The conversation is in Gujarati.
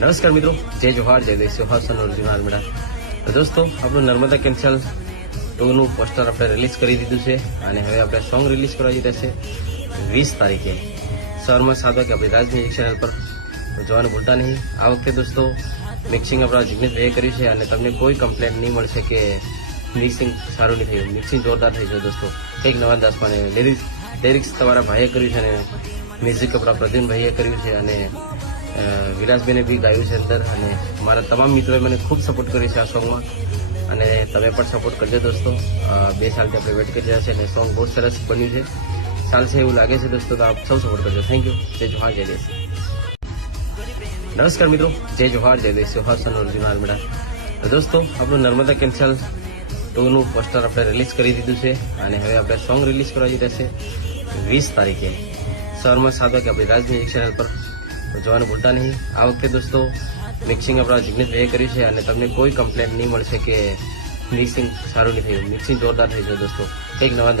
નમસ્કાર મિત્રો, જય જોહાર, જય દેશ જોહાર, સનોર જુહાર મેળા. તો દોસ્તો, આપણું નર્મદા કેન્સલ 2 નું પોસ્ટર આપણે રિલીઝ કરી દીધું છે અને હવે આપણે સોંગ રિલીઝ કરવા જઈ રહ્યા છે 20 તારીખે સવારમાં 7 વાગે આપણી રાજ મ્યુઝિક ચેનલ પર. જોવાનું ભૂલતા નહીં. આ વખતે દોસ્તો મિક્સિંગ આપણા જિગ્નેશભાઈએ કર્યું છે અને તમને કોઈ કમ્પ્લેન નહીં મળશે કે મિક્સિંગ સારું નહીં થયું. મિક્સિંગ જોરદાર થઈ છે દોસ્તો. એક નવા દાસમાને લિરિક્સ તમારા ભાઈએ કર્યું છે અને મ્યુઝિક આપણા પ્રદ્યુમનભાઈએ કર્યું છે અને વિલાસભાઈને બી ગાયું છે અંદર. અને મારા તમામ મિત્રોએ મને ખૂબ સપોર્ટ કર્યો છે આ સોંગમાં અને તમે પણ સપોર્ટ કરજો દોસ્તો. 2 સાલથી આપણે વેટ કરી રહ્યા છે અને સોંગ બહુ સરસ બન્યું છે. ચાલશે એવું લાગે છે દોસ્તો, તો આપ સૌ સપોર્ટ કરજો. Thank you. જય જોહાર, જય દેશ. નમસ્કાર મિત્રો, જય જોહાર, જય દેશ જોહાર, સનોર જુહાર મેળા. તો દોસ્તો, આપણું નર્મદા કેન્સલ 2 નું પોસ્ટર આપણે રિલીઝ કરી દીધું છે અને હવે આપણે સોંગ રિલીઝ કરવા જઈ રહ્યા છે 20 તારીખે સવારમાં 7 વાગે આપણી રાજ મ્યુઝિક ચેનલ પર. જોવાનું ભૂલતા નહીં. આ વખતે દોસ્તો મિક્સિંગ આપણા જિગ્નેશભાઈએ કર્યું છે અને તમને કોઈ કમ્પ્લેન નહીં મળશે કે મિક્સિંગ સારું નહીં થયું. મિક્સિંગ જોરદાર થઈ છે દોસ્તો. એક નવા